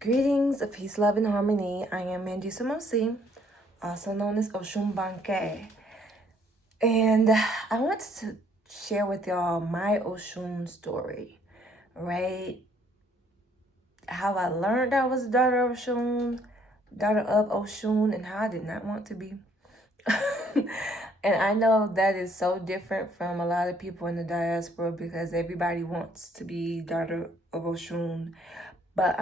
Greetings of peace, love, and harmony. I am Mandy Samosi, also known as Osun Banke. And I wanted to share with y'all my Osun story, right? How I learned I was a daughter of Osun, and how I did not want to be. And I know that is so different from a lot of people in the diaspora because everybody wants to be daughter of Osun. But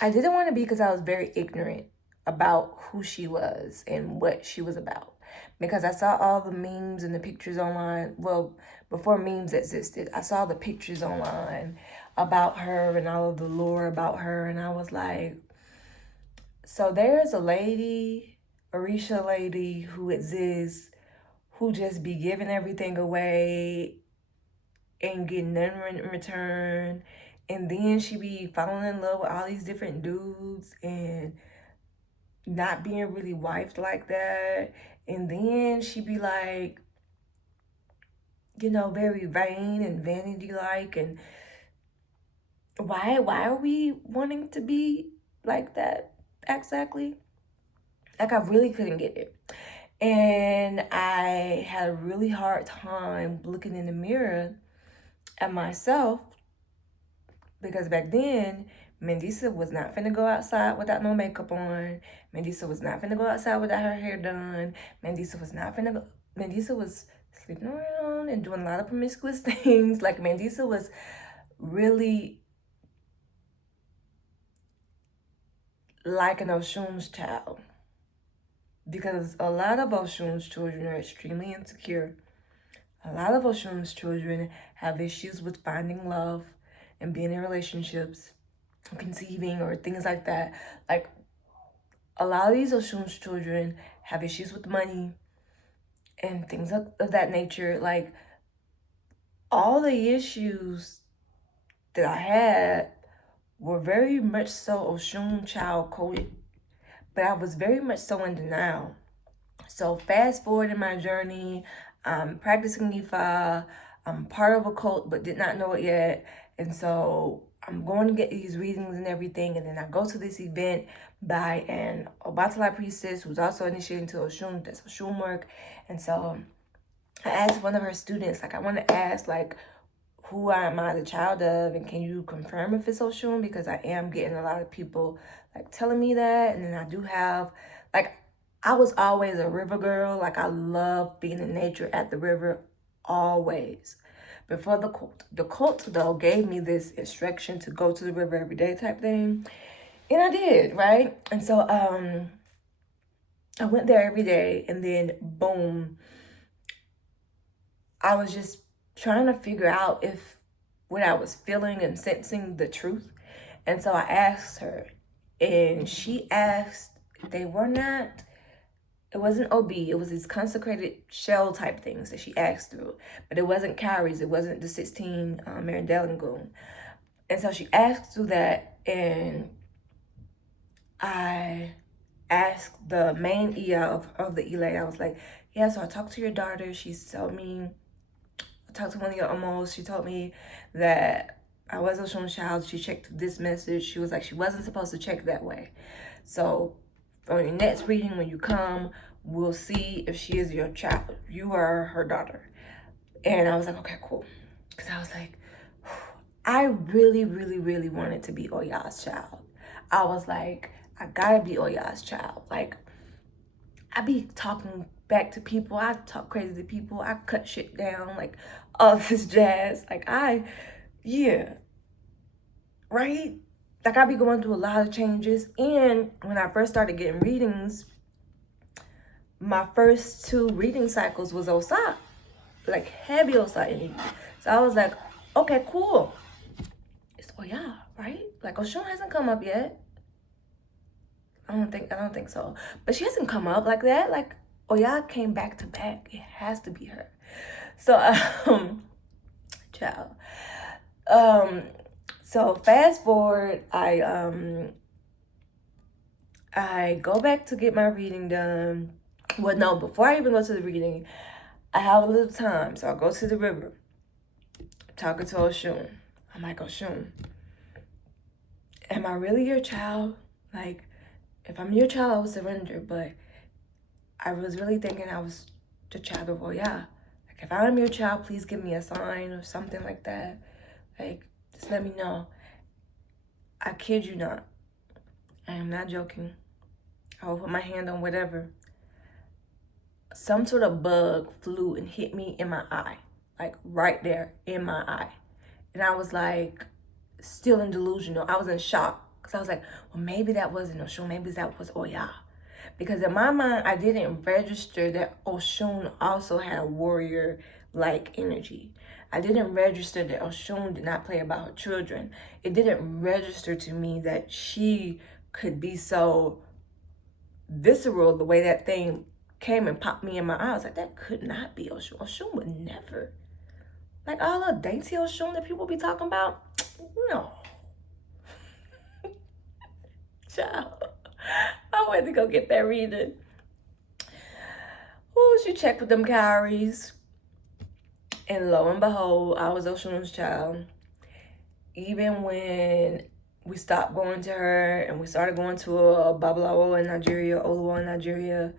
I didn't want to be because I was very ignorant about who she was and what she was about. Because I saw all the memes and the pictures online. Well, before memes existed, I saw the pictures online about her and all of the lore about her. And I was like, so there's a lady, Orisha lady, who exists, who just be giving everything away and getting none in return. And then she be falling in love with all these different dudes and not being really wifed like that. And then she be like, very vain and vanity like. And why are we wanting to be like that exactly? Like, I really couldn't get it. And I had a really hard time looking in the mirror at myself because back then, Mandisa was not finna go outside without no makeup on. Mandisa was not finna go outside without her hair done. Mandisa was sleeping around and doing a lot of promiscuous things. Like, Mandisa was really like an Oshun's child. Because a lot of Oshun's children are extremely insecure. A lot of Oshun's children have issues with finding love and being in relationships, conceiving, or things like that. Like, a lot of these Oshun's children have issues with money and things of that nature. Like, all the issues that I had were very much so Oshun child coded, but I was very much so in denial. So fast forward in my journey, I'm practicing Ifa. I'm part of a cult, but did not know it yet. And so I'm going to get these readings and everything. And then I go to this event by an Obatala priestess who's also initiating to Oshun. That's Oshun work. And so I asked one of her students, like, I want to ask, like, who am I the child of? And can you confirm if it's Oshun? Because I am getting a lot of people, like, telling me that. And then I do have, like, I was always a river girl. Like, I love being in nature at the river, always. Before the cult. The cult, though, gave me this instruction to go to the river every day type thing. And I did, right? And so I went there every day. And then, boom, I was just trying to figure out if what I was feeling and sensing the truth. And so I asked her. And she asked, they were not... It wasn't OB. It was these consecrated shell type things that she asked through. But it wasn't cowries. It wasn't the 16 Marindellingoon. And so she asked through that. And I asked the main Iya of the Ile. I was like, yeah, so I talked to your daughter. She told me, I talked to one of your Omos. She told me that I was a Oshun child. She checked this message. She was like, she wasn't supposed to check that way. So on your next reading, when you come, we'll see if she is your child. You are her daughter. And I was like, okay, cool. Because I was like, I really, really, really wanted to be Oya's child. I was like, I gotta be Oya's child. Like, I be talking back to people. I talk crazy to people. I cut shit down. Like, all this jazz. Like, yeah. Right? Like, I be going through a lot of changes. And when I first started getting readings, my first 2 reading cycles was Osa. Like, heavy Osa energy. So I was like, okay, cool. It's Oya, right? Like, Oshun hasn't come up yet. I don't think so. But she hasn't come up like that. Like, Oya came back to back. It has to be her. So, child. So fast forward, I go back to get my reading done. Well, no, before I even go to the reading, I have a little time. So I go to the river, talking to Oshun. I'm like, Oshun, am I really your child? Like, if I'm your child, I will surrender. But I was really thinking I was the child of Oya. Like, if I'm your child, please give me a sign or something like that. Like, just let me know. I kid you not. I am not joking. I will put my hand on whatever. Some sort of bug flew and hit me in my eye. Like, right there in my eye. And I was like, still in delusional. I was in shock. Because I was like, well, maybe that wasn't Oshun. Maybe that was Oya. Because in my mind, I didn't register that Oshun also had warrior-like energy. I didn't register that Oshun did not play about her children. It didn't register to me that she could be so visceral the way that thing came and popped me in my eye. I was like, that could not be Oshun. Oshun would never. Like all the dainty Oshun that people be talking about, no. Child. I went to go get that reading. Oh, she checked with them calories. And lo and behold, I was Oshun's child. Even when we stopped going to her and we started going to a Babalawo in Nigeria, Oluwa in Nigeria,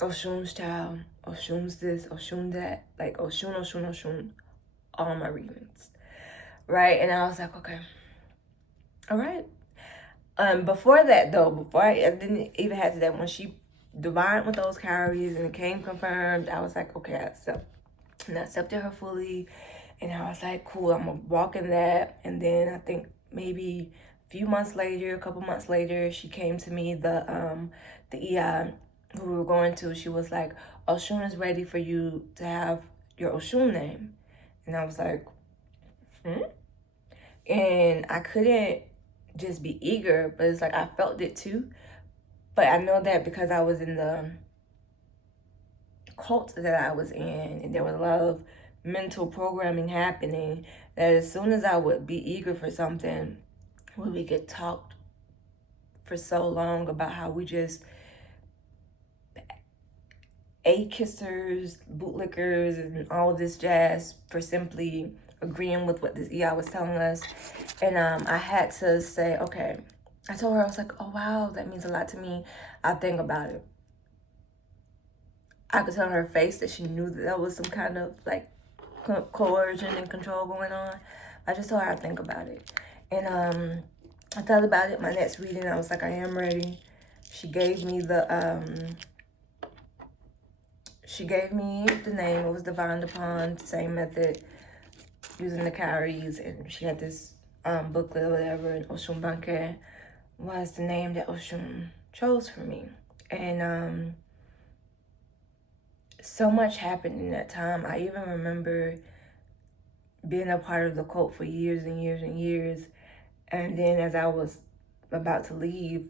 Oshun's child, Oshun's this, Oshun that, like Oshun, Oshun, Oshun, all my readings, right? And I was like, okay, all right. Before that though, before I didn't even have to that, when she divined with those calories and it came confirmed, I was like, okay, I accepted her fully. And I was like, cool, I'm gonna walk in that. And then I think maybe a few months later, a couple months later, she came to me, the EI who we were going to, she was like, Oshun is ready for you to have your Oshun name. And I was like, And I couldn't just be eager, but it's like I felt it too. But I know that because I was in the cult that I was in, and there was a lot of mental programming happening, that as soon as I would be eager for something, we would get talked for so long about how we just A-kissers, bootlickers, and all of this jazz for simply agreeing with what this EI was telling us. And I had to say, okay. I told her, I was like, oh, wow, that means a lot to me. I'll think about it. I could tell on her face that she knew that there was some kind of like coercion and control going on. I just told her I'd think about it. And I thought about it. My next reading, I was like, I am ready. She gave me the name. It was Divine Upon, same method, using the calories. And she had this booklet or whatever. And Osun Banke was the name that Osun chose for me. And so much happened in that time. I even remember being a part of the cult for years and years and years. And then as I was about to leave,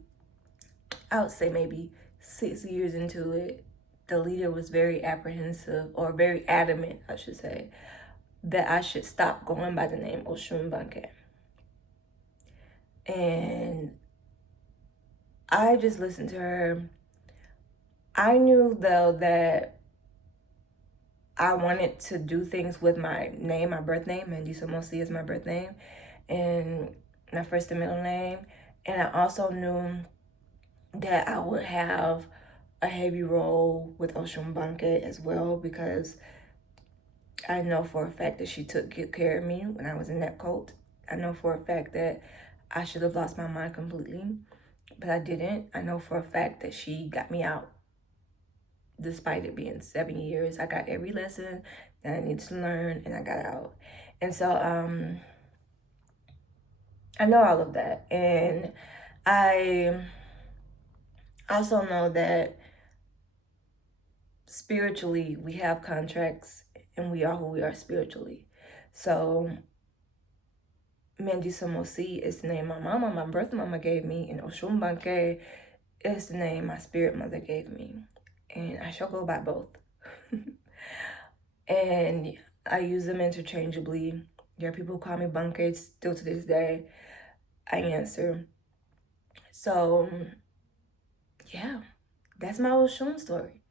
I would say maybe 6 years into it, the leader was very apprehensive, or very adamant, I should say, that I should stop going by the name Osun Banke. And I just listened to her. I knew though that I wanted to do things with my name, my birth name, and Disomosi is my birth name, and my first and middle name. And I also knew that I would have a heavy role with Osun Banke as well, because I know for a fact that she took good care of me when I was in that cult. I know for a fact that I should have lost my mind completely, but I didn't. I know for a fact that she got me out. Despite it being 7 years, I got every lesson that I needed to learn, and I got out. And so I know all of that. And I also know that spiritually we have contracts, and we are who we are spiritually. So Mendi Samosi is the name my birth mama gave me, and Osun Banke is the name my spirit mother gave me. And I shall go by both. And I use them interchangeably. There are people who call me Banke still to this day. I answer. So, yeah, that's my Oshun story.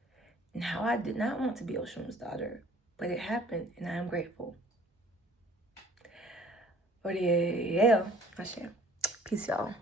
And how I did not want to be Oshun's daughter, but it happened, and I am grateful. But yeah, I share. Peace, y'all.